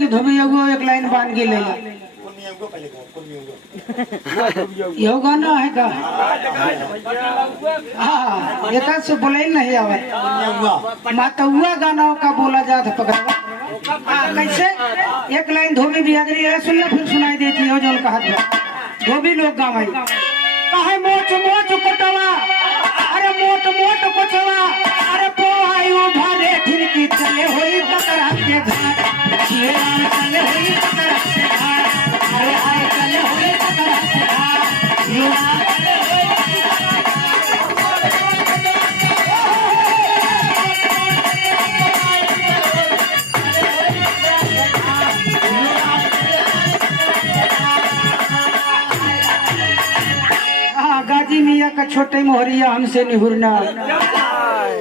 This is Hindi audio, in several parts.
की धोबी एगो एक लाइन बांध के ले यो गाना है का हाँ एक से बोले नहीं आवे मातुआ गाना का बोला जात पकड़वा कैसे एक लाइन धोबी बिहारी है सुनना फिर सुनाई देती है जो कहा धोबी लोग गावाई कहे मोच मोच कोटवा अरे मोट मोट कोटवा अरे पोहायु भरे ठिलकी चले होई कतरा के घाट ये राम चले होई कतरा के घाट अरे आए चले होई कतरा के घाट ये राम चले होई गाजी मियाँ का छोटे मोहरिया हमसे निहुरना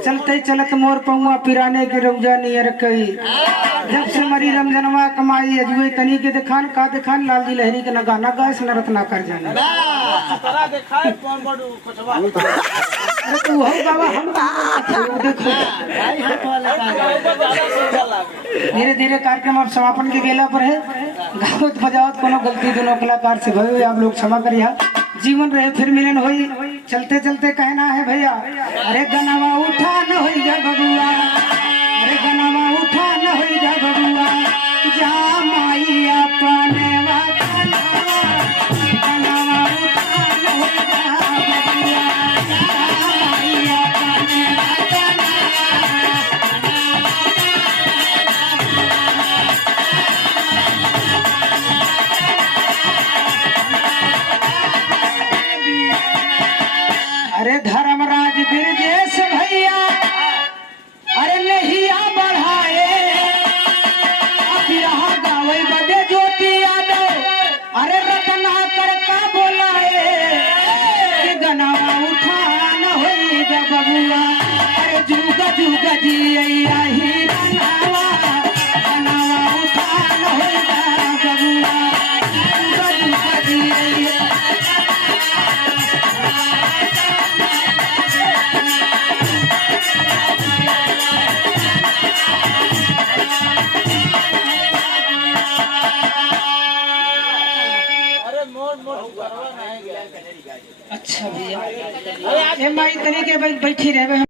चलते चलत मोर पौआ पिराने के रौजा नियर कई जब से मरी रमजनवा कमाई अजुए तनी के दिखान का दिखान लाल जी लहरी के न गाना गाय न रत्ना कर जाना अरे तू हो बाबा हम देखो धीरे धीरे कार्यक्रम अब समापन के बेला पर है गावत बजावत कोनो गलती दोनों कलाकार से भय आप लोग क्षमा करिए जीवन रहे फिर मिलन होई चलते चलते कहना है भैया अरे गनावा उठा न होई जा बबुआ अरे गनावा उठा न होई जा बबुआ जा माई अपने गनावा उठा न होई जा बबुआ जा माई अपने अरे धर्मराज बिरजेश भैया अरे नहिया बढ़ाए बिरहा गावे बदे ज्योति यादव अरे रतना कर का बोलाए कि गनावा उठा न होई जा बबुआ अरे जुगा जुगा जी आई गनावा गनावा उठा न होई जा बबुआ जुगा जुगा जी अच्छा भैया ए माई तरीके बैठी रहे